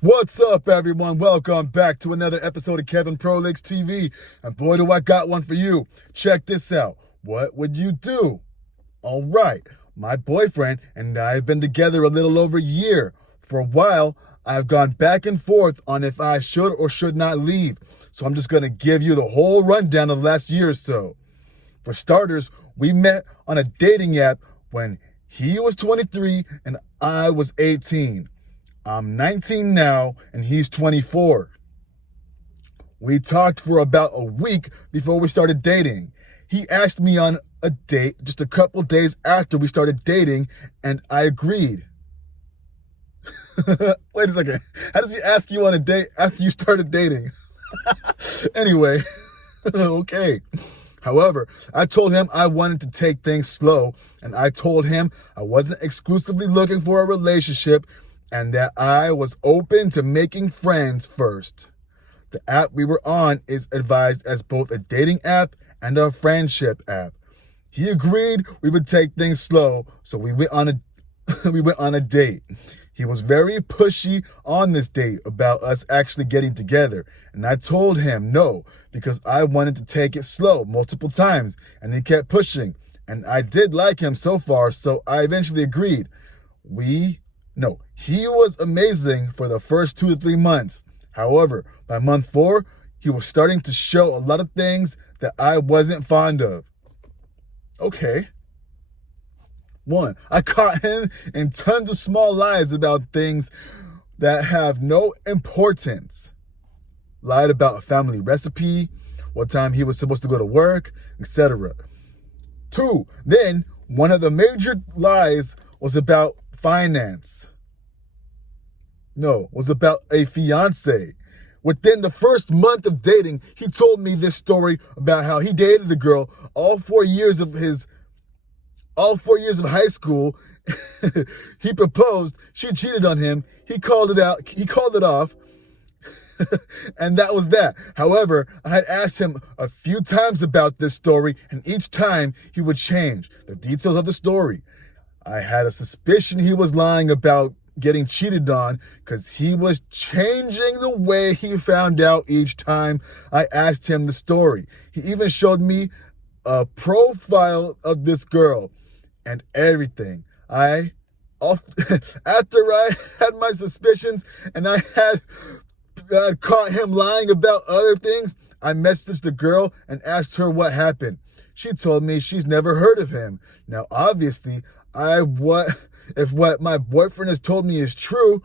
What's up, everyone? Welcome back to another episode of Kevin Prolix TV. And boy, do I got one for you. Check this out. What would you do? All right, my boyfriend and I have been together a little over a year. For a while, I've gone back and forth on if I should or should not leave. So I'm just going to give you the whole rundown of the last year or so. For starters, we met on a dating app when he was 23 and I was 18. I'm 19 now, and he's 24. We talked for about a week before we started dating. He asked me on a date just a couple days after we started dating, and I agreed. Wait a second. How does he ask you on a date after you started dating? Anyway, okay. However, I told him I wanted to take things slow, and I told him I wasn't exclusively looking for a relationship and that I was open to making friends first. The app we were on is advised as both a dating app and a friendship app. He agreed we would take things slow, so we went on a date. He was very pushy on this date about us actually getting together, and I told him no because I wanted to take it slow multiple times, and he kept pushing, and I did like him so far, so I eventually agreed. He was amazing for the first 2 to 3 months. However, by month 4, he was starting to show a lot of things that I wasn't fond of. Okay. 1, I caught him in tons of small lies about things that have no importance. Lied about a family recipe, what time he was supposed to go to work, etc. 2, then one of the major lies was about finance. Was about a fiance. Within the first month of dating, he told me this story about how he dated a girl all 4 years of high school. He proposed, she cheated on him, he called it off, and that was that. However, I had asked him a few times about this story, and each time he would change the details of the story. I had a suspicion he was lying about getting cheated on because he was changing the way he found out each time I asked him the story. He even showed me a profile of this girl and everything. After I had my suspicions and I had caught him lying about other things, I messaged the girl and asked her what happened. She told me she's never heard of him. Now, obviously, if what my boyfriend has told me is true,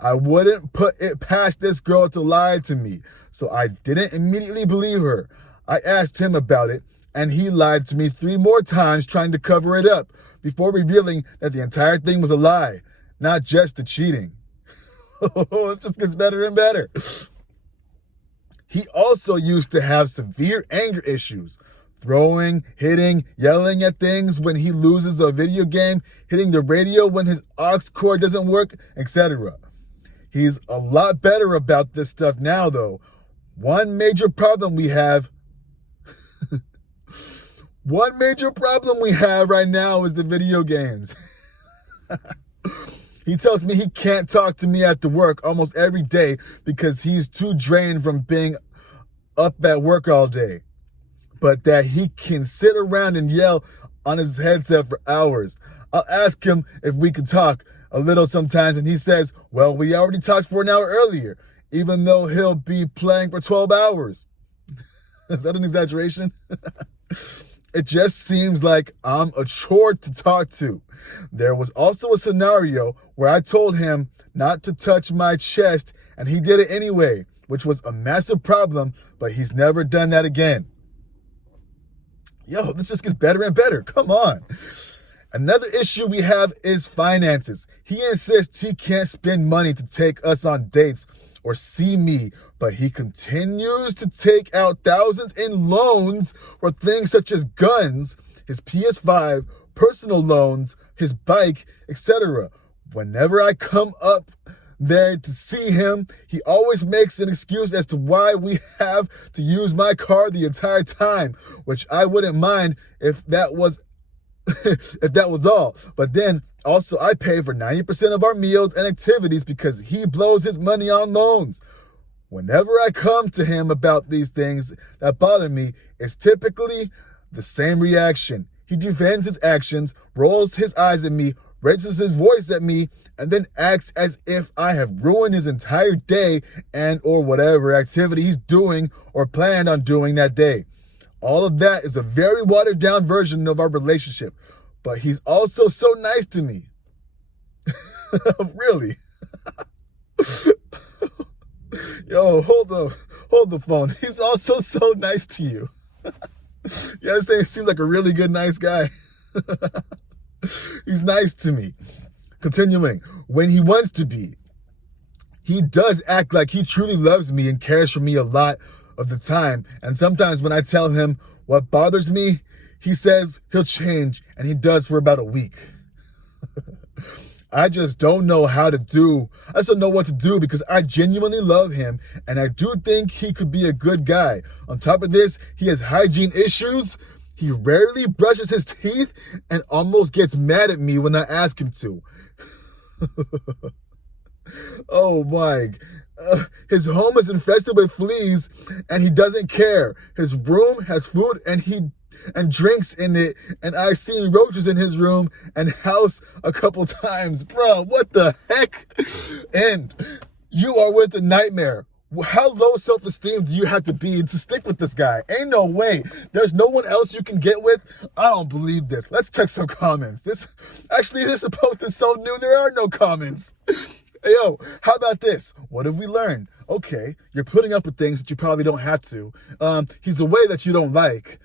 I wouldn't put it past this girl to lie to me. So I didn't immediately believe her. I asked him about it, and he lied to me 3 more times trying to cover it up before revealing that the entire thing was a lie, not just the cheating. It just gets better and better. He also used to have severe anger issues. Throwing, hitting, yelling at things when he loses a video game, hitting the radio when his aux cord doesn't work, etc. He's a lot better about this stuff now, though. One major problem we have right now is the video games. He tells me he can't talk to me after work almost every day because he's too drained from being up at work all day. But that he can sit around and yell on his headset for hours. I'll ask him if we could talk a little sometimes, and he says, well, we already talked for an hour earlier, even though he'll be playing for 12 hours. Is that an exaggeration? It just seems like I'm a chore to talk to. There was also a scenario where I told him not to touch my chest, and he did it anyway, which was a massive problem, but he's never done that again. Yo, this just gets better and better. Come on. Another issue we have is finances. He insists he can't spend money to take us on dates or see me, but he continues to take out thousands in loans for things such as guns, his PS5, personal loans, his bike, etc. Whenever I come up there to see him, he always makes an excuse as to why we have to use my car the entire time, which I wouldn't mind if that was if that was all. But then also I pay for 90% of our meals and activities because he blows his money on loans. Whenever I come to him about these things that bother me, it's typically the same reaction. He defends his actions, rolls his eyes at me, raises his voice at me, and then acts as if I have ruined his entire day and or whatever activity he's doing or planned on doing that day. All of that is a very watered down version of our relationship, but he's also so nice to me. Really? Yo, hold the phone. He's also so nice to you. You understand? He seems like a really good, nice guy. He's nice to me. Continuing, when he wants to be, he does act like he truly loves me and cares for me a lot of the time. And sometimes when I tell him what bothers me, he says he'll change, and he does for about a week. I just don't know how to do. I just don't know what to do because I genuinely love him and I do think he could be a good guy. On top of this, he has hygiene issues. He rarely brushes his teeth and almost gets mad at me when I ask him to. Oh my. His home is infested with fleas and he doesn't care. His room has food and drinks in it, and I've seen roaches in his room and house a couple times. Bro, what the heck? And you are with a nightmare. How low self-esteem do you have to be to stick with this guy? Ain't no way. There's no one else you can get with? I don't believe this. Let's check some comments. This post is so new, there are no comments. Hey, yo, how about this? What have we learned? Okay, you're putting up with things that you probably don't have to. He's a way that you don't like.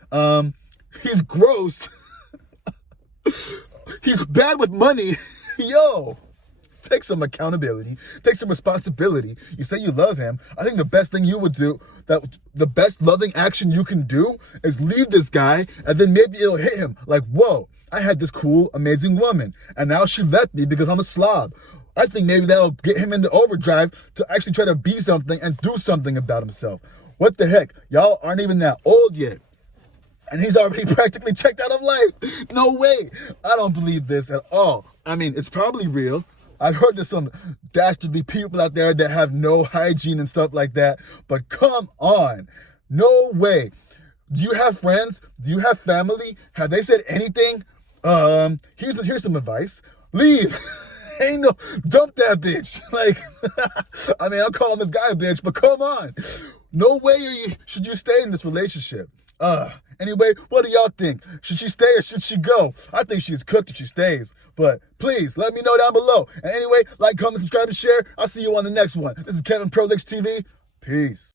He's gross. He's bad with money. Yo, take some accountability. Take some responsibility. You say you love him. I think the best thing you would do, the best loving action you can do is leave this guy and then maybe it'll hit him. Like, whoa, I had this cool, amazing woman and now she left me because I'm a slob. I think maybe that'll get him into overdrive to actually try to be something and do something about himself. What the heck? Y'all aren't even that old yet. And he's already practically checked out of life. No way. I don't believe this at all. I mean, it's probably real. I've heard there's some dastardly people out there that have no hygiene and stuff like that. But come on. No way. Do you have friends? Do you have family? Have they said anything? Here's some advice. Leave. Ain't no, dump that bitch. Like, I mean, I'm calling this guy a bitch, but come on. No way should you stay in this relationship. Anyway, what do y'all think? Should she stay or should she go? I think she's cooked if she stays. But please, let me know down below. And anyway, like, comment, subscribe, and share. I'll see you on the next one. This is Kevin Prolix TV. Peace.